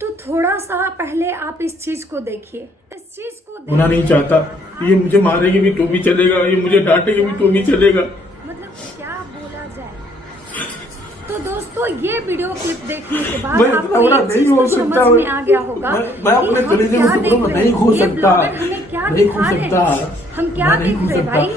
तो थोड़ा सा पहले आप इस चीज को देखिए, इस चीज को होना नहीं चाहता। ये मुझे मारेगी भी तो भी चलेगा, ये मुझे डांटेगी भी तो भी चलेगा। मतलब क्या बोला जाए। तो दोस्तों ये वीडियो क्लिप देखने के बाद मैं आपको इतना ये नहीं चीज हो तो सकता। समझ में आ गया होगा मैं कि अपने हम कलेजे क्या में देख टुकड़ों में रहे नहीं हैं। खो ये सकता। ब्लॉगर हमें क्या नहीं खो दिखा रहे सकता। हैं, हम क्या मैं नहीं देख खो रहे हैं सकता। भाई,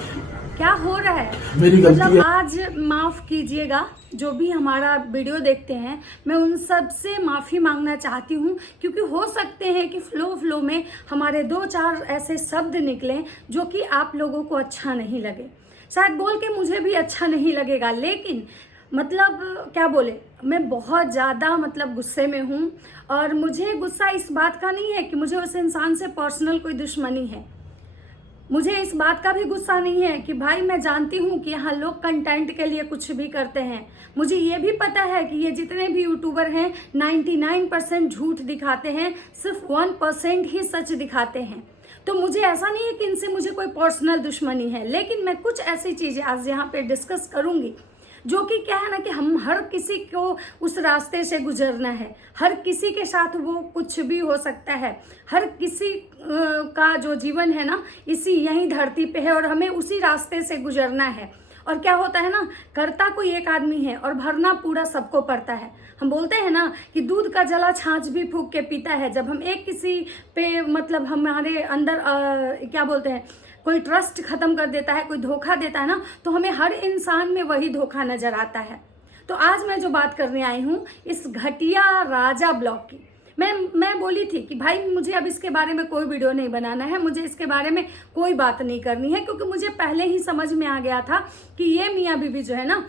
क्या हो रहा है। मेरी गलती मतलब है। आज माफ कीजिएगा, जो भी हमारा वीडियो देखते हैं मैं उन सब से माफ़ी मांगना चाहती हूँ, क्योंकि हो सकते हैं कि फ्लो में हमारे 2-4 ऐसे शब्द निकलें जो कि आप लोगों को अच्छा नहीं लगे। शायद बोल के मुझे भी अच्छा नहीं लगेगा, लेकिन मतलब क्या बोले, मैं बहुत ज़्यादा मतलब गुस्से में हूँ। और मुझे गुस्सा इस बात का नहीं है कि मुझे उस इंसान से पर्सनल कोई दुश्मनी है। मुझे इस बात का भी गुस्सा नहीं है कि भाई मैं जानती हूँ कि यहाँ लोग कंटेंट के लिए कुछ भी करते हैं। मुझे ये भी पता है कि ये जितने भी यूट्यूबर हैं 99% झूठ दिखाते हैं, सिर्फ 1% ही सच दिखाते हैं। तो मुझे ऐसा नहीं है कि इनसे मुझे कोई पर्सनल दुश्मनी है, लेकिन मैं कुछ ऐसी चीज़ें आज यहाँ पे डिस्कस करूँगी जो कि क्या है ना कि हम हर किसी को उस रास्ते से गुजरना है। हर किसी के साथ वो कुछ भी हो सकता है। हर किसी का जो जीवन है ना इसी यही धरती पे है और हमें उसी रास्ते से गुजरना है। और क्या होता है ना, करता कोई एक आदमी है और भरना पूरा सबको पड़ता है। हम बोलते हैं ना कि दूध का जला छाछ भी फूंक के पीता है। जब हम एक किसी पे मतलब हमारे अंदर क्या बोलते हैं, कोई ट्रस्ट खत्म कर देता है, कोई धोखा देता है ना, तो हमें हर इंसान में वही धोखा नजर आता है। तो आज मैं जो बात करने आई हूँ इस घटिया राजा ब्लॉग की, मैं बोली थी कि भाई मुझे अब इसके बारे में कोई वीडियो नहीं बनाना है, मुझे इसके बारे में कोई बात नहीं करनी है, क्योंकि मुझे पहले ही समझ में आ गया था कि ये मियाँ बीवी जो है ना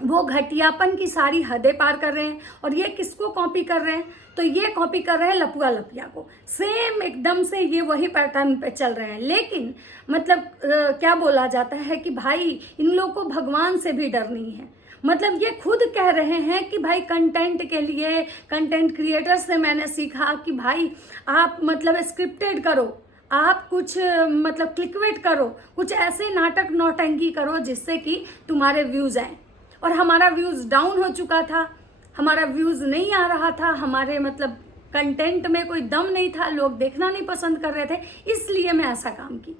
वो घटियापन की सारी हदें पार कर रहे हैं। और ये किसको कॉपी कर रहे हैं, तो ये कॉपी कर रहे हैं लपुआ लपिया को। सेम एकदम से ये वही पैटर्न पे चल रहे हैं। लेकिन मतलब क्या बोला जाता है कि भाई इन लोगों को भगवान से भी डर नहीं है। मतलब ये खुद कह रहे हैं कि भाई कंटेंट के लिए, कंटेंट क्रिएटर से मैंने सीखा कि भाई आप मतलब स्क्रिप्टेड करो, आप कुछ मतलब क्लिकबेट करो, कुछ ऐसे नाटक नौटंकी करो जिससे कि तुम्हारे व्यूज़ आए। और हमारा व्यूज़ डाउन हो चुका था, हमारा व्यूज़ नहीं आ रहा था, हमारे मतलब कंटेंट में कोई दम नहीं था, लोग देखना नहीं पसंद कर रहे थे, इसलिए मैं ऐसा काम की।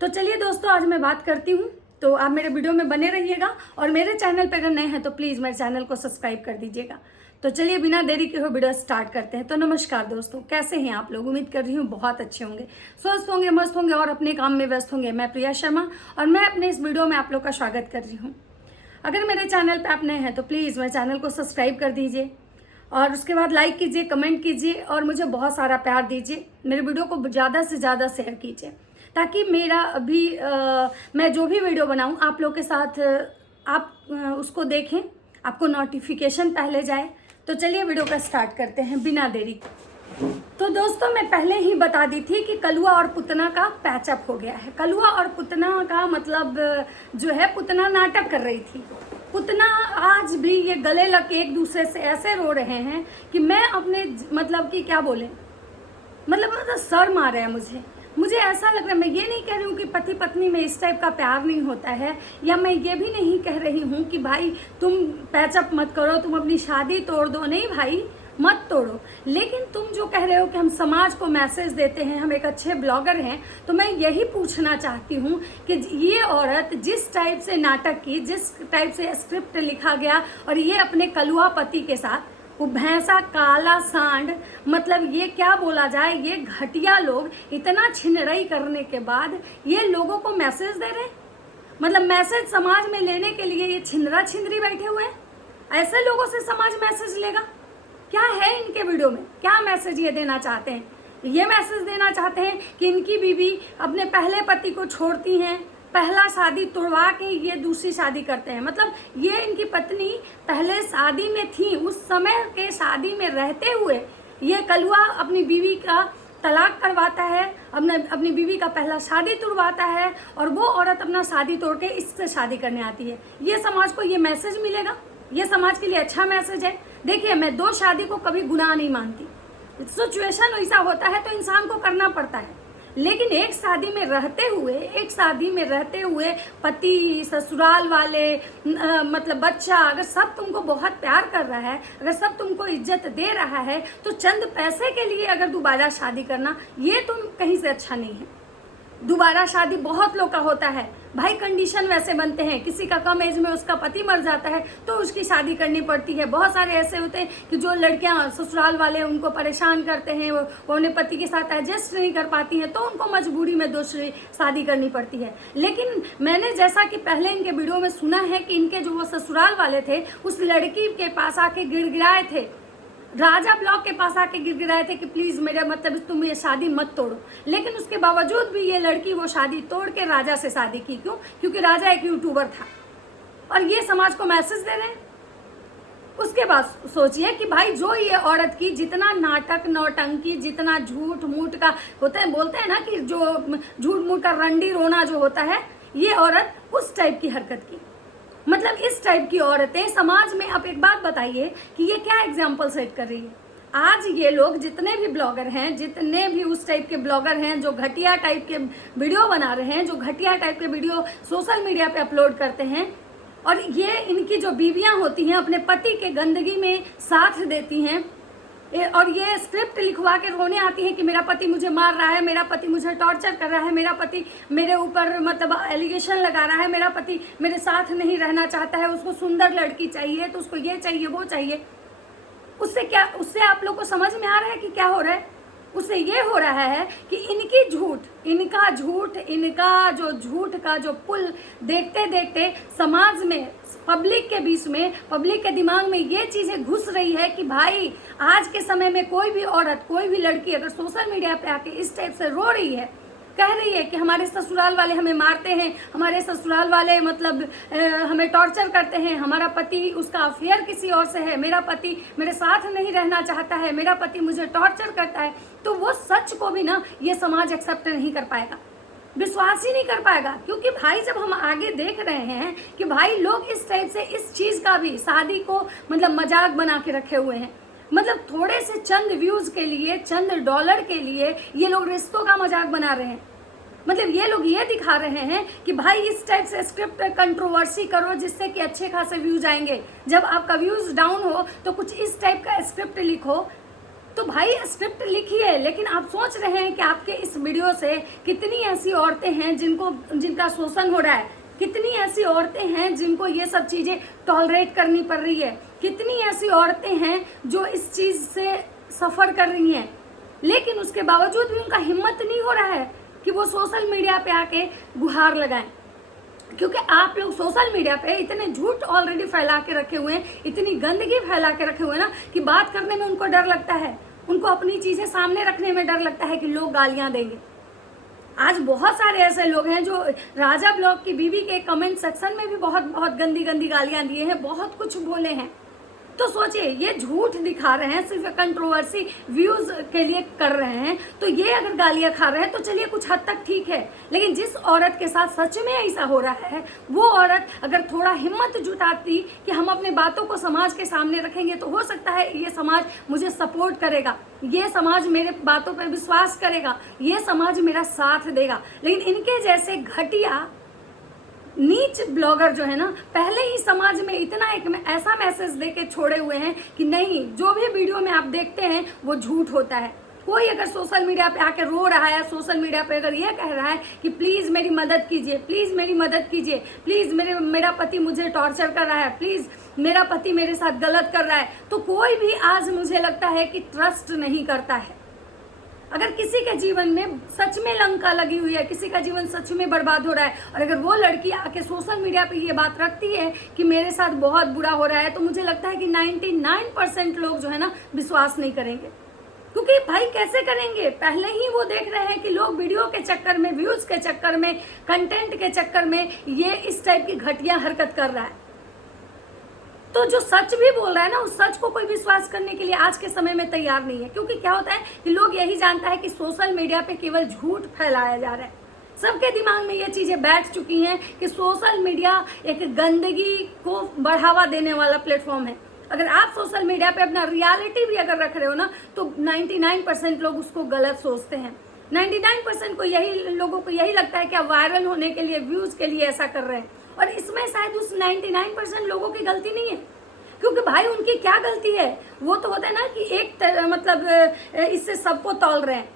तो चलिए दोस्तों आज मैं बात करती हूँ, तो आप मेरे वीडियो में बने रहिएगा। और मेरे चैनल पर अगर नए हैं तो प्लीज़ मेरे चैनल को सब्सक्राइब कर दीजिएगा। तो चलिए बिना देरी के हो वीडियो स्टार्ट करते हैं। तो नमस्कार दोस्तों, कैसे हैं आप लोग। उम्मीद कर रही हूँ बहुत अच्छे होंगे, स्वस्थ होंगे, मस्त होंगे और अपने काम में व्यस्त होंगे। मैं प्रिया शर्मा और मैं अपने इस वीडियो में आप लोग का स्वागत कर रही हूँ। अगर मेरे चैनल पे आप नए हैं तो प्लीज़ मेरे चैनल को सब्सक्राइब कर दीजिए और उसके बाद लाइक कीजिए, कमेंट कीजिए और मुझे बहुत सारा प्यार दीजिए। मेरे वीडियो को ज़्यादा से ज़्यादा शेयर कीजिए ताकि मेरा अभी मैं जो भी वीडियो बनाऊं आप लोग के साथ आप उसको देखें, आपको नोटिफिकेशन पहले जाए। तो चलिए वीडियो का स्टार्ट करते हैं बिना देरी के। तो दोस्तों मैं पहले ही बता दी थी कि कलुआ और पुतना का पैचअप हो गया है। कलुआ और पुतना का मतलब जो है, पुतना नाटक कर रही थी। पुतना आज भी ये गले लग के एक दूसरे से ऐसे रो रहे हैं कि मैं अपने मतलब कि क्या बोले, मतलब शर्म आ रहा है मुझे ऐसा लग रहा है। मैं ये नहीं कह रही हूँ कि पति पत्नी में इस टाइप का प्यार नहीं होता है, या मैं ये भी नहीं कह रही हूँ कि भाई तुम पैचअप मत करो, तुम अपनी शादी तोड़ दो। नहीं भाई, मत तोड़ो। लेकिन तुम जो कह रहे हो कि हम समाज को मैसेज देते हैं, हम एक अच्छे ब्लॉगर हैं, तो मैं यही पूछना चाहती हूँ कि ये औरत जिस टाइप से नाटक की, जिस टाइप से स्क्रिप्ट लिखा गया और ये अपने कलुआ पति के साथ, वो भैंसा काला सांड, मतलब ये क्या बोला जाए, ये घटिया लोग इतना छिनरई करने के बाद ये लोगों को मैसेज दे रहे हैं। मतलब मैसेज समाज में लेने के लिए ये छिनरा छिनरी बैठे हुए हैं। ऐसे लोगों से समाज मैसेज लेगा? क्या है इनके वीडियो में, क्या मैसेज ये देना चाहते हैं? ये मैसेज देना चाहते हैं कि इनकी बीवी अपने पहले पति को छोड़ती हैं, पहला शादी तोड़वा के ये दूसरी शादी करते हैं। मतलब ये इनकी पत्नी पहले शादी में थी, उस समय के शादी में रहते हुए ये कलुआ अपनी बीवी का तलाक करवाता है, अपनी बीवी का पहला शादी तोड़वाता है और वो औरत अपना शादी तोड़ के इससे शादी करने आती है। ये समाज को ये मैसेज मिलेगा? ये समाज के लिए अच्छा मैसेज है? देखिए, मैं 2 शादी को कभी गुनाह नहीं मानती। सिचुएशन ऐसा होता है तो इंसान को करना पड़ता है। लेकिन एक शादी में रहते हुए पति, ससुराल वाले, मतलब बच्चा, अगर सब तुमको बहुत प्यार कर रहा है, अगर सब तुमको इज्जत दे रहा है, तो चंद पैसे के लिए अगर दोबारा शादी करना, ये तुम कहीं से अच्छा नहीं है। दोबारा शादी बहुत लोग का होता है भाई, कंडीशन वैसे बनते हैं, किसी का कम एज में उसका पति मर जाता है तो उसकी शादी करनी पड़ती है। बहुत सारे ऐसे होते हैं कि जो लड़कियां ससुराल वाले उनको परेशान करते हैं, वो अपने पति के साथ एडजस्ट नहीं कर पाती हैं, तो उनको मजबूरी में दूसरी शादी करनी पड़ती है। लेकिन मैंने जैसा कि पहले इनके वीडियो में सुना है कि इनके जो वो ससुराल वाले थे उस लड़की के पास आके गिड़गिड़ाए थे, राजा ब्लॉग के पास आके गिड़गिड़ाए थे कि प्लीज मेरा मतलब तुम ये शादी मत तोड़ो। लेकिन उसके बावजूद भी ये लड़की वो शादी तोड़ के राजा से शादी की। क्यों? क्योंकि राजा एक यूट्यूबर था और ये समाज को मैसेज दे रहे हैं। उसके बाद सोचिए कि भाई जो ये औरत की जितना नाटक, नौटंकी, जितना झूठ मूठ का होता है, बोलते हैं ना कि जो झूठ मूठ का रंडी रोना जो होता है, ये औरत उस टाइप की हरकत की। मतलब इस टाइप की औरतें समाज में, आप एक बात बताइए कि ये क्या एग्जाम्पल सेट कर रही है। आज ये लोग जितने भी ब्लॉगर हैं, जितने भी उस टाइप के ब्लॉगर हैं जो घटिया टाइप के वीडियो बना रहे हैं, जो घटिया टाइप के वीडियो सोशल मीडिया पे अपलोड करते हैं, और ये इनकी जो बीवियां होती हैं अपने पति के गंदगी में साथ देती हैं, और ये स्क्रिप्ट लिखवा के रोने आती है कि मेरा पति मुझे मार रहा है, मेरा पति मुझे टॉर्चर कर रहा है, मेरा पति मेरे ऊपर मतलब एलिगेशन लगा रहा है, मेरा पति मेरे साथ नहीं रहना चाहता है, उसको सुंदर लड़की चाहिए, तो उसको ये चाहिए वो चाहिए। उससे आप लोग को समझ में आ रहा है कि क्या हो रहा है? उससे ये हो रहा है कि इनका जो झूठ का जो पुल देखते देखते समाज में, पब्लिक के बीच में, पब्लिक के दिमाग में ये चीजें घुस रही है कि भाई आज के समय में कोई भी औरत, कोई भी लड़की अगर सोशल मीडिया पे आके इस टाइप से रो रही है, कह रही है कि हमारे ससुराल वाले हमें मारते हैं, हमारे ससुराल वाले मतलब हमें टॉर्चर करते हैं, हमारा पति, उसका अफेयर किसी और से है, मेरा पति मेरे साथ नहीं रहना चाहता है, मेरा पति मुझे टॉर्चर करता है, तो वो सच को भी ना ये समाज एक्सेप्ट नहीं कर पाएगा, विश्वास ही नहीं कर पाएगा। क्योंकि भाई जब हम आगे देख रहे हैं कि भाई लोग इस टाइप से इस चीज का भी, शादी को मतलब मजाक बना के रखे हुए हैं, मतलब थोड़े से चंद व्यूज के लिए, चंद डॉलर के लिए ये लोग रिश्तों का मजाक बना रहे हैं। मतलब ये लोग ये दिखा रहे हैं कि भाई इस टाइप से स्क्रिप्ट कंट्रोवर्सी करो जिससे कि अच्छे खासे व्यूज आएंगे। जब आपका व्यूज डाउन हो तो कुछ इस टाइप का स्क्रिप्ट लिखो। तो भाई स्क्रिप्ट लिखिए, लेकिन आप सोच रहे हैं कि आपके इस वीडियो से कितनी ऐसी औरतें हैं जिनका शोषण हो रहा है, कितनी ऐसी औरतें हैं जिनको ये सब चीजें टॉलरेट करनी पड़ रही है, कितनी ऐसी औरतें हैं जो इस चीज से सफर कर रही हैं, लेकिन उसके बावजूद भी उनका हिम्मत नहीं हो रहा है कि वो सोशल मीडिया पे आके गुहार लगाएं। क्योंकि आप लोग सोशल मीडिया पे इतने झूठ ऑलरेडी फैला के रखे हुए हैं, इतनी गंदगी फैला के रखे हुए हैं ना कि बात करने में उनको डर लगता है, उनको अपनी चीजें सामने रखने में डर लगता है कि लोग गालियां देंगे। आज बहुत सारे ऐसे लोग हैं जो राजा ब्लॉग की बीवी के कमेंट सेक्शन में भी बहुत बहुत गंदी गंदी गालियां दिए हैं, बहुत कुछ बोले हैं। तो सोचिए, ये झूठ दिखा रहे हैं, सिर्फ कंट्रोवर्सी व्यूज के लिए कर रहे हैं, तो ये अगर गालियां खा रहे हैं तो चलिए कुछ हद तक ठीक है। लेकिन जिस औरत के साथ सच में ऐसा हो रहा है, वो औरत अगर थोड़ा हिम्मत जुटाती कि हम अपने बातों को समाज के सामने रखेंगे, तो हो सकता है ये समाज मुझे सपोर्ट करेगा, ये समाज मेरे बातों पर विश्वास करेगा, ये समाज मेरा साथ देगा। लेकिन इनके जैसे घटिया नीच ब्लॉगर जो है ना, पहले ही समाज में इतना एक ऐसा मैसेज देके छोड़े हुए हैं कि नहीं, जो भी वीडियो में आप देखते हैं वो झूठ होता है। कोई अगर सोशल मीडिया पे आके रो रहा है, सोशल मीडिया पे अगर ये कह रहा है कि प्लीज मेरी मदद कीजिए, प्लीज मेरी मदद कीजिए, प्लीज मेरा पति मुझे टॉर्चर कर रहा है, प्लीज मेरा पति मेरे साथ गलत कर रहा है, तो कोई भी आज मुझे लगता है कि ट्रस्ट नहीं करता है। अगर किसी के जीवन में सच में लंका लगी हुई है, किसी का जीवन सच में बर्बाद हो रहा है, और अगर वो लड़की आके सोशल मीडिया पे ये बात रखती है कि मेरे साथ बहुत बुरा हो रहा है, तो मुझे लगता है कि 99% लोग जो है ना विश्वास नहीं करेंगे। क्योंकि भाई कैसे करेंगे? पहले ही वो देख रहे हैं कि लोग वीडियो के चक्कर में, व्यूज के चक्कर में, कंटेंट के चक्कर में ये इस टाइप की घटिया हरकत कर रहा है। तो जो सच भी बोल रहा है ना, उस सच को कोई विश्वास करने के लिए आज के समय में तैयार नहीं है। क्योंकि क्या होता है कि लोग यही जानता है कि सोशल मीडिया पे केवल झूठ फैलाया जा रहा है। सबके दिमाग में ये चीजें बैठ चुकी हैं कि सोशल मीडिया एक गंदगी को बढ़ावा देने वाला प्लेटफॉर्म है। अगर आप सोशल मीडिया पे अपना रियलिटी भी अगर रख रहे हो ना, तो 99% लोग उसको गलत सोचते हैं। 99% को यही लोगों को यही लगता है कि आप वायरल होने के लिए, व्यूज के लिए ऐसा कर रहे हैं। और इसमें शायद उस 99% लोगों की गलती नहीं है, क्योंकि भाई उनकी क्या गलती है। वो तो होता है ना कि मतलब इससे सबको तौल रहे हैं।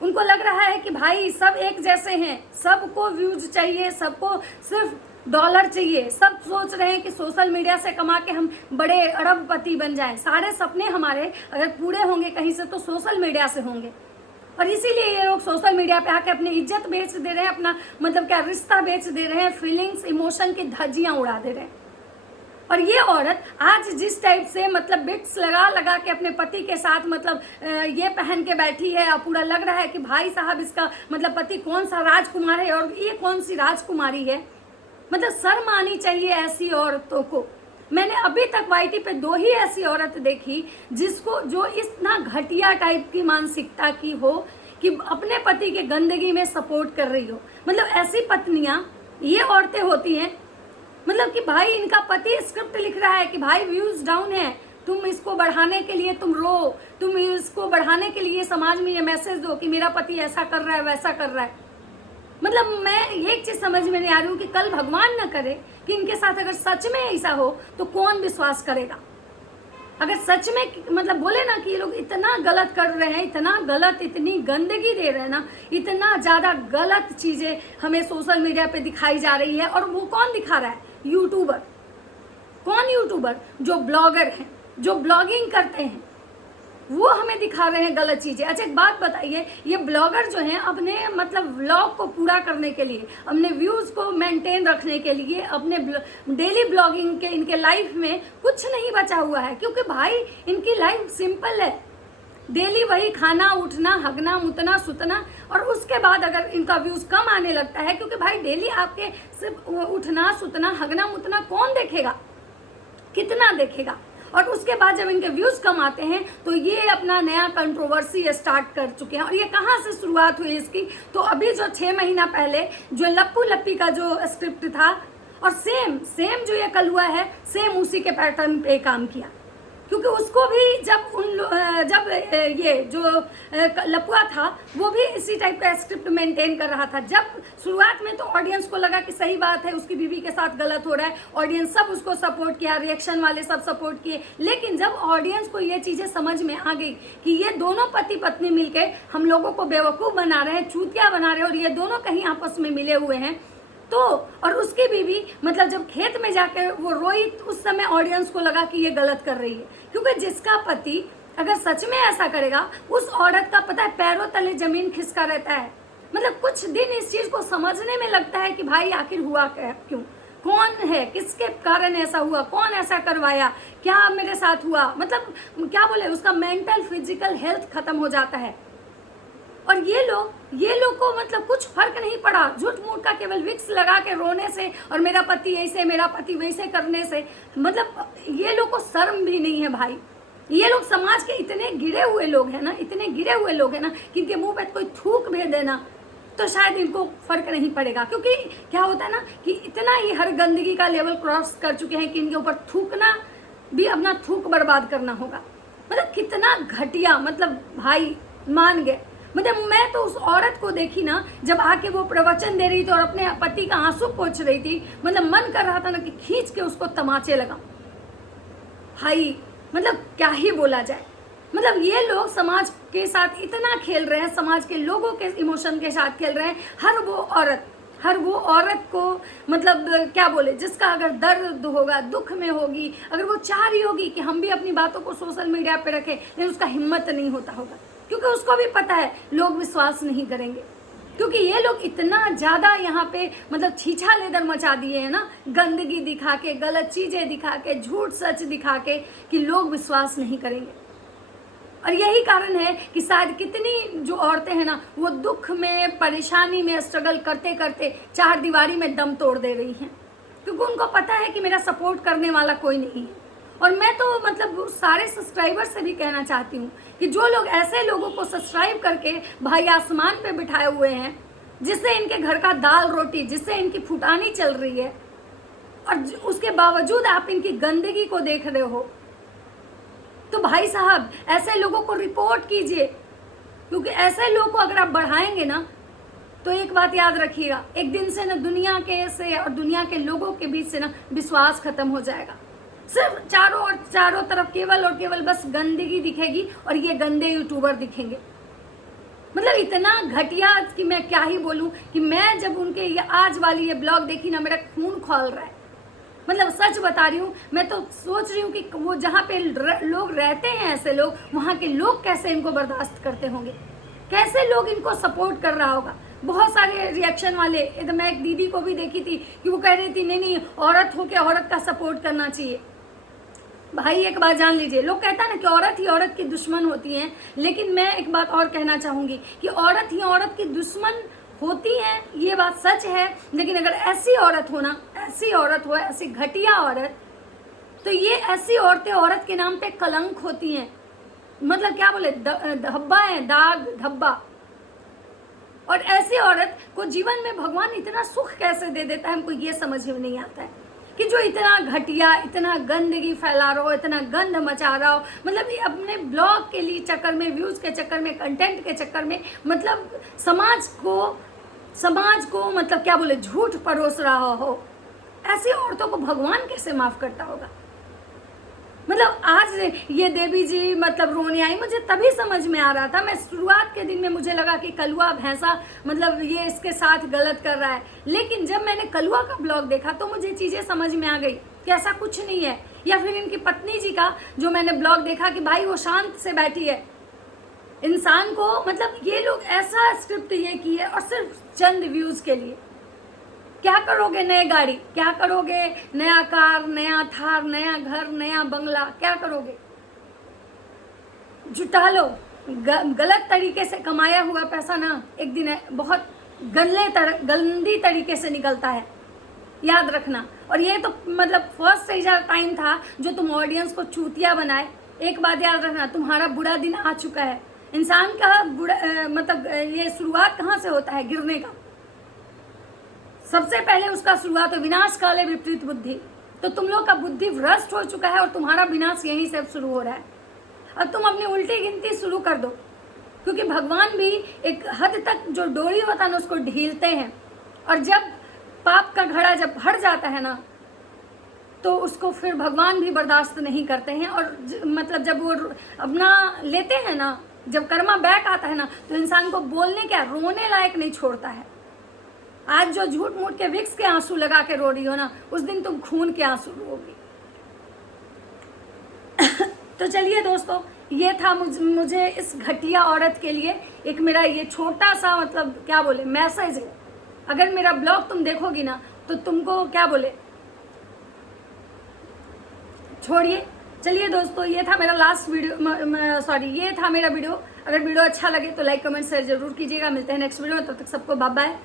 उनको लग रहा है कि भाई सब एक जैसे हैं, सबको व्यूज चाहिए, सबको सिर्फ डॉलर चाहिए। सब सोच रहे हैं कि सोशल मीडिया से कमा के हम बड़े अरबपति बन जाएं। सारे सपने हमारे अगर पूरे होंगे कहीं से तो सोशल मीडिया से होंगे। और इसीलिए ये लोग सोशल मीडिया पे आके अपनी इज्जत बेच दे रहे हैं, अपना मतलब क्या रिश्ता बेच दे रहे हैं, फीलिंग्स, इमोशन की धज्जियां उड़ा दे रहे हैं। और ये औरत आज जिस टाइप से मतलब बिट्स लगा लगा के अपने पति के साथ मतलब ये पहन के बैठी है, और पूरा लग रहा है कि भाई साहब इसका मतलब पति कौन सा राजकुमार है और ये कौन सी राजकुमारी है। मतलब शर्म आनी चाहिए ऐसी औरतों को। मैंने अभी तक वाईटी पे 2 ही ऐसी औरत देखी जिसको जो इतना घटिया टाइप की मानसिकता की हो कि अपने पति के गंदगी में सपोर्ट कर रही हो। मतलब ऐसी पत्नियां, ये औरतें होती हैं मतलब कि भाई इनका पति स्क्रिप्ट लिख रहा है कि भाई व्यूज डाउन है, तुम इसको बढ़ाने के लिए तुम रो, तुम इसको बढ़ाने के लिए समाज में ये मैसेज दो कि मेरा पति ऐसा कर रहा है, वैसा कर रहा है। मतलब मैं एक चीज समझ में नहीं आ रही हूँ कि कल भगवान न करे कि इनके साथ अगर सच में ऐसा हो तो कौन विश्वास करेगा। अगर सच में मतलब बोले ना कि ये लोग इतना गलत कर रहे हैं, इतना गलत, इतनी गंदगी दे रहे हैं ना, इतना ज्यादा गलत चीजें हमें सोशल मीडिया पे दिखाई जा रही है। और वो कौन दिखा रहा है? यूट्यूबर। कौन यूट्यूबर? जो ब्लॉगर हैं, जो ब्लॉगिंग करते हैं, वो हमें दिखा रहे हैं गलत चीजें। अच्छा एक बात बताइए, ये ब्लॉगर जो हैं अपने मतलब व्लॉग को पूरा करने के लिए, अपने व्यूज को मेंटेन रखने के लिए, अपने डेली ब्लॉगिंग के इनके लाइफ में कुछ नहीं बचा हुआ है, क्योंकि भाई इनकी लाइफ सिंपल है। डेली वही खाना, उठना, हगना, मुतना, सुतना, और उसके बाद अगर इनका व्यूज कम आने लगता है, क्योंकि भाई डेली आपके सिर्फ उठना, सुतना, हगना, मुतना कौन देखेगा, कितना देखेगा। और उसके बाद जब इनके व्यूज कम आते हैं तो ये अपना नया कंट्रोवर्सी स्टार्ट कर चुके हैं। और ये कहाँ से शुरुआत हुई इसकी? तो अभी जो 6 महीना पहले जो लप्पू लप्पी का जो स्क्रिप्ट था, और सेम जो ये कल हुआ है, सेम उसी के पैटर्न पे काम किया। क्योंकि उसको भी जब ये जो लपुआ था वो भी इसी टाइप का स्क्रिप्ट मेंटेन कर रहा था। जब शुरुआत में तो ऑडियंस को लगा कि सही बात है, उसकी बीवी के साथ गलत हो रहा है, ऑडियंस सब उसको सपोर्ट किया, रिएक्शन वाले सब सपोर्ट किए। लेकिन जब ऑडियंस को ये चीजें समझ में आ गई कि ये दोनों पति पत्नी मिलके हम लोगों को बेवकूफ बना रहे हैं, चूतिया बना रहे हैं, और ये दोनों कहीं आपस में मिले हुए हैं, तो और उसकी बीवी मतलब जब खेत में जाकर वो रोई, उस समय ऑडियंस को लगा कि ये गलत कर रही है। क्योंकि जिसका पति अगर सच में ऐसा करेगा, उस औरत का पता है पैरों तले जमीन खिसका रहता है। मतलब कुछ दिन इस चीज को समझने में लगता है कि भाई आखिर हुआ क्या, क्यों, कौन है, किसके कारण ऐसा हुआ, कौन ऐसा करवाया, क्या मेरे साथ हुआ। मतलब क्या बोले, उसका मेंटल फिजिकल हेल्थ खत्म हो जाता है। और ये लोग को मतलब कुछ फर्क नहीं पड़ा, झूठ मूठ का केवल विक्स लगा के रोने से और मेरा पति ऐसे, मेरा पति वैसे करने से, मतलब ये लोग को शर्म भी नहीं है भाई। ये लोग समाज के इतने गिरे हुए लोग हैं ना, इतने गिरे हुए लोग हैं ना कि इनके मुंह पे कोई थूक भेज देना तो शायद इनको फर्क नहीं पड़ेगा। क्योंकि क्या होता है ना कि इतना ही हर गंदगी का लेवल क्रॉस कर चुके हैं कि इनके ऊपर थूकना भी अपना थूक बर्बाद करना होगा। मतलब कितना घटिया, मतलब भाई मान गए। मतलब मैं तो उस औरत को देखी ना, जब आके वो प्रवचन दे रही थी और अपने पति का आंसू पोंछ रही थी, मतलब मन कर रहा था ना कि खींच के उसको तमाचे लगाऊं। भाई मतलब क्या ही बोला जाए। मतलब ये लोग समाज के साथ इतना खेल रहे हैं, समाज के लोगों के इमोशन के साथ खेल रहे हैं। हर वो औरत को मतलब क्या बोले, जिसका अगर दर्द होगा, दुख में होगी, अगर वो चाह रही होगी कि हम भी अपनी बातों को सोशल मीडिया पे रखें, लेकिन उसका हिम्मत नहीं होता होगा, क्योंकि उसको भी पता है लोग विश्वास नहीं करेंगे। क्योंकि ये लोग इतना ज़्यादा यहाँ पे मतलब छीछा लेदर मचा दिए हैं ना, गंदगी दिखा के, गलत चीज़ें दिखा के, झूठ सच दिखा के, कि लोग विश्वास नहीं करेंगे। और यही कारण है कि शायद कितनी जो औरतें हैं ना, वो दुख में, परेशानी में स्ट्रगल करते करते 4 दीवारी में दम तोड़ दे रही हैं, क्योंकि उनको पता है कि मेरा सपोर्ट करने वाला कोई नहीं है। और मैं तो मतलब सारे सब्सक्राइबर से भी कहना चाहती हूँ कि जो लोग ऐसे लोगों को सब्सक्राइब करके भाई आसमान पे बिठाए हुए हैं, जिससे इनके घर का दाल रोटी, जिससे इनकी फुटानी चल रही है, और उसके बावजूद आप इनकी गंदगी को देख रहे हो, तो भाई साहब ऐसे लोगों को रिपोर्ट कीजिए। क्योंकि ऐसे लोग को अगर आप बढ़ाएंगे ना, तो एक बात याद रखिएगा, एक दिन से ना दुनिया के से और दुनिया के लोगों के बीच से ना विश्वास खत्म हो जाएगा। सिर्फ चारों तरफ केवल और केवल बस गंदगी दिखेगी और ये गंदे यूट्यूबर दिखेंगे। मतलब इतना घटिया कि मैं क्या ही बोलूं, कि मैं जब उनके ये आज वाली ये ब्लॉग देखी ना, मेरा खून खौल रहा है। मतलब सच बता रही हूँ, मैं तो सोच रही हूँ कि वो जहाँ पे लोग रहते हैं, ऐसे लोग, वहाँ के लोग कैसे इनको बर्दाश्त करते होंगे, कैसे लोग इनको सपोर्ट कर रहा होगा। बहुत सारे रिएक्शन वाले, मैं एक दीदी को भी देखी थी कि वो कह रही थी नहीं औरत हो के औरत का सपोर्ट करना चाहिए। भाई एक बात जान लीजिए, लोग कहता है ना कि औरत ही औरत की दुश्मन होती है, लेकिन मैं एक बात और कहना चाहूंगी कि औरत ही औरत की दुश्मन होती है, ये बात सच है। लेकिन अगर ऐसी औरत हो ना, ऐसी औरत हो, ऐसी घटिया औरत, तो ये ऐसी औरतें औरत के नाम पे कलंक होती हैं। मतलब क्या बोले, धब्बा है, दाग धब्बा। और ऐसी औरत को जीवन में भगवान इतना सुख कैसे दे देता है, हमको ये समझ में नहीं आता है कि जो इतना घटिया, इतना गंदगी फैला रहा हो, इतना गंद मचा रहा हो, मतलब ये अपने ब्लॉग के लिए चक्कर में, व्यूज के चक्कर में, कंटेंट के चक्कर में, मतलब समाज को मतलब क्या बोले, झूठ परोस रहा हो। ऐसी औरतों को भगवान कैसे माफ करता होगा। मतलब आज ये देवी जी मतलब रोने आई, मुझे तभी समझ में आ रहा था। मैं शुरुआत के दिन में मुझे लगा कि कलुआ भैंसा मतलब ये इसके साथ गलत कर रहा है, लेकिन जब मैंने कलुआ का ब्लॉग देखा तो मुझे चीजें समझ में आ गई कि ऐसा कुछ नहीं है। या फिर इनकी पत्नी जी का जो मैंने ब्लॉग देखा कि भाई वो शांत से बैठी है, इंसान को मतलब ये लोग ऐसा स्क्रिप्ट ये की है और सिर्फ चंद व्यूज के लिए। क्या करोगे नए गाड़ी, क्या करोगे नया कार, नया थार, नया घर, नया बंगला, क्या करोगे? जुटा लो। गलत तरीके से कमाया हुआ पैसा ना एक दिन बहुत गंदी तरीके से निकलता है, याद रखना। और ये तो मतलब फर्स्ट टीजर टाइम था जो तुम ऑडियंस को चूतिया बनाए। एक बात याद रखना, तुम्हारा बुरा दिन आ चुका है। इंसान का बुरा मतलब ये शुरुआत कहाँ से होता है? गिरने का। सबसे पहले उसका शुरुआत है विनाश काले विपरीत बुद्धि। तो तुम लोग का बुद्धि भ्रष्ट हो चुका है और तुम्हारा विनाश यहीं से शुरू हो रहा है। अब तुम अपनी उल्टी गिनती शुरू कर दो, क्योंकि भगवान भी एक हद तक जो डोरी होता है ना उसको ढीलते हैं, और जब पाप का घड़ा जब भर जाता है ना तो उसको फिर भगवान भी बर्दाश्त नहीं करते हैं। और मतलब जब वो अपना लेते हैं ना, जब कर्मा बैक आता है ना, तो इंसान को बोलने क्या, रोने लायक नहीं छोड़ता है। आज जो झूठ मूठ के विक्स के आंसू लगा के रो रही हो ना, उस दिन तुम खून के आंसू रोगी। तो चलिए दोस्तों, ये था मुझे इस घटिया औरत के लिए एक मेरा ये छोटा सा मतलब क्या बोले मैसेज है। अगर मेरा ब्लॉग तुम देखोगी ना तो तुमको क्या बोले, छोड़िए। चलिए दोस्तों, ये था मेरा लास्ट वीडियो, ये था मेरा वीडियो। अगर वीडियो अच्छा लगे तो लाइक कमेंट शेयर जरूर कीजिएगा। मिलते हैं नेक्स्ट वीडियो में, तब तक सबको बाय बाय।